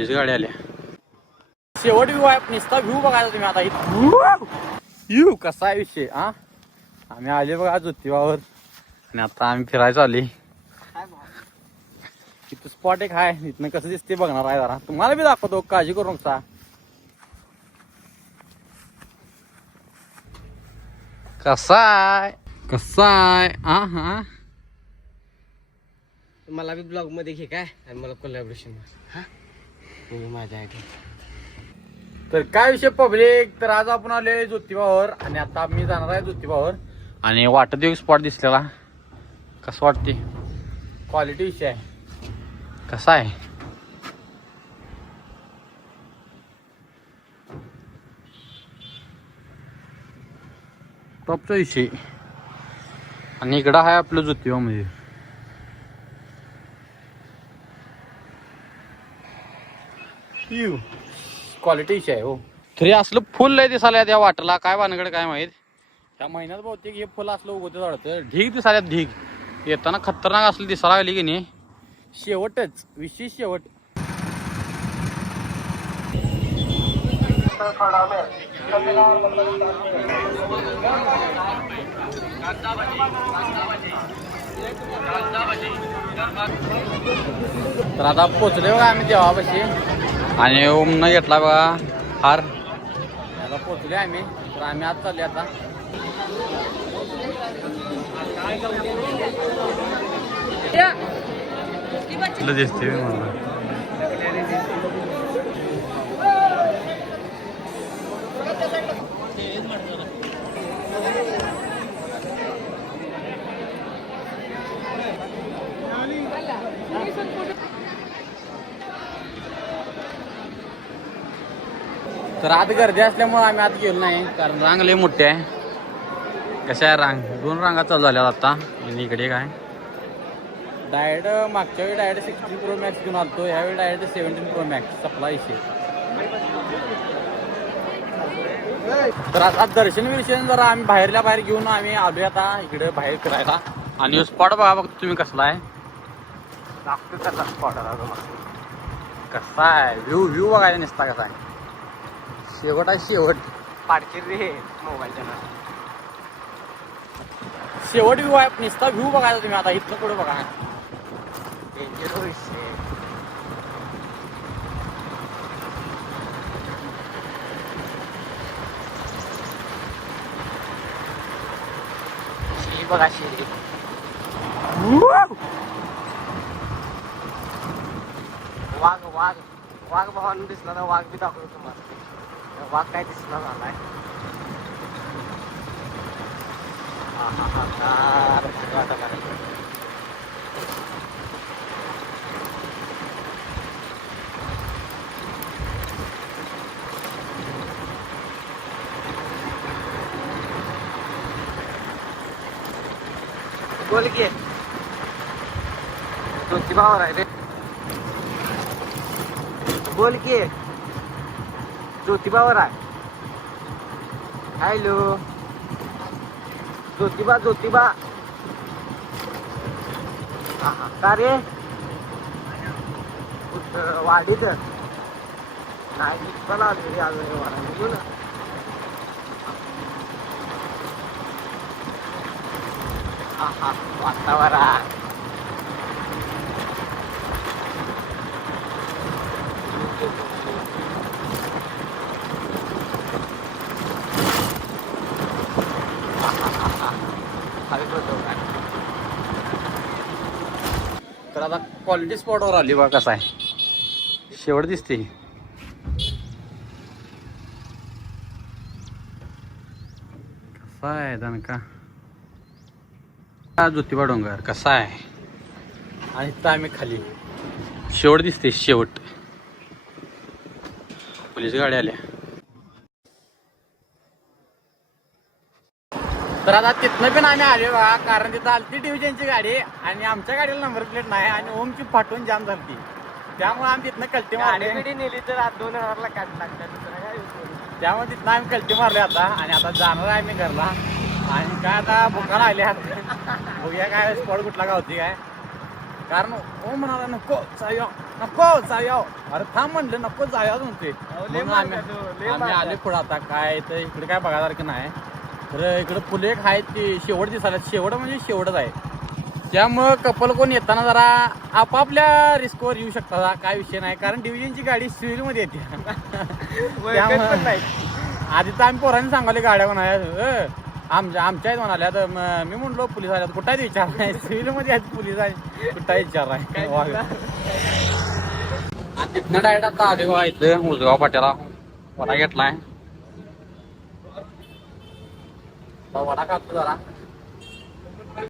हीच गाडी आल्या शेवट व्ह्यू आहे. नुसता व्ह्यू बघायचा तुम्ही आता इथं. व्ह्यू कसा आहे विषय हा? आम्ही आले बघा ज्योतिबावर. आणि आता आम्ही फिरायला आले इथं स्पॉट एक आहे. इथनं कसं दिसते बघणार आहे जरा. तुम्हाला बी दाखवतो. काळजी करू नका. कसा आहे? कसा आहे? हा हा. मला बी ब्लॉगमध्ये घे काय? आणि मला कोलॅबरेशन हा? माझ्या तर काय विषय पब्लिक? तर आज आपण आले ज्योतिबावर आणि आता मी जाणार आहे ज्योतिबावर. आणि वाटत एक स्पॉट दिसलेला. कसं वाटते क्वालिटी विषय आहे. कसा आहे? टॉपचा विषय. आणि इकडं आहे आपलं ज्योतिबामध्ये क्वालिटी विषय आहे हो. तरी असलं फुल लय दिसायला त्या वाटरला काय वानगड काय माहीत? त्या महिन्यात बहुतेक हे फुल असलं उगवतं वाढतं. ढीग दिसायला ढीग. येताना खतरनाक असलं दिसायला लागली की नाही? शेवटच विशेष शेवट. तर आता पोचले बघा आम्ही देवापाशी आणि ओमनं घेतला बघा हार. आता पोचले आम्ही तर आम्ही आज चालले आता. दिसते मला. तर आत गर्दी असल्यामुळे आम्ही आत गेलो नाही कारण रांग लय मोठी आहे. कशा आहे रांग? दोन रांगा चालू झाल्या आता. इकडे काय डायरेक्ट मागच्या वेळी डायरेक्ट सिक्स्टीन प्रो मॅक्स घेऊन आलतो ह्यावेळी डायरेक्ट सेव्हन्टीन प्रो मॅक्स सप्ला विषय. तर आता दर्शन विर्शन जरा आम्ही बाहेरल्या बाहेर घेऊन आम्ही आलोय आता इकडे बाहेर फिरायला. आणि स्पॉट बघा बघ तुम्ही कसला आहे. कसा स्पॉट कसा आहे? व्ह्यू व्ह्यू बघायला नसता कसा आहे. शेवट आहे शेवट. पाडकीर रे मोबाईलच्या ना शेवट व्ह्यू आहे नुसता व्ह्यू बघायचा तुम्ही आता इथनं पुढे बघा. डेंजर विषय बघा शेळी वाघ वाघ. वाघ भावानं दिसला तर वाघ बी दाखवतो तुम्हाला. वाघ काय दिसला झालाय आहाहाहा, भारी वाटायला लागलं. बोल की ज्योतिबावर आहे रे बोल की ज्योतिबावर आहे. हॅलो ज्योतिबा ज्योतिबा. हा, हा. का रे? वाढीत नाही चला आज रे अजून वाडा हा वातावरण. तर आता क्वालिटी स्पॉटवर आली बघा कसा आहे. शेवट दिसते कसा आहे दणका? ज्योतिबा डोंगर कसा आहे? आणि इथं आम्ही खाली. शेवट दिसते शेवट. पोलीस गाड्या आल्या. तर आता तिथनं पण आम्ही आले बघा कारण तिथं आलती डिव्हिजनची गाडी आणि आमच्या गाडीला नंबर प्लेट नाही आणि ओमची फाटून जाम झाली त्यामुळे आम्ही तिथनं कल्टी मारले गाडी नेली तर आज दोन हजारला काढ लागतात त्यामुळे तिथनं आम्ही कल्टी मारले आता आणि आता जाणार आहे आम्ही घरला. आणि काय आता भुकाला आले बघूया काय स्पॉट कुठला गावती काय. कारण ओ म्हणाला नको जाऊया नको जाऊया. अरे थांब म्हणलं नको म्हणते लय म्हणून आम्ही. आले पुढे आता. काय तर इकडे काय बघासारखं नाही. तर इकडे फुले एक आहेत ती शेवट दिसायला शेवट म्हणजे शेवटच आहे. त्यामुळं कपल कोण येताना जरा आपापल्या रिस्कवर येऊ शकता काय विषय नाही. कारण डिव्हिजनची गाडी सिव्हिलमध्ये येते नाही. आधी तर आम्ही पोरांनी सांगाले गाड्या आहेत आमच्या आमच्या आहेत म्हणाल्या तर म- म्हणलो पोलीस आल्यात. कुठं विचार नाही. सिव्हिलमध्ये आहेत पोलीस आहे कुठं विचार? तिथनं डायरेक्ट आता आले बघा इथं उजगाव पाट्याला. घेतलाय. เราวันละก็ตัวละ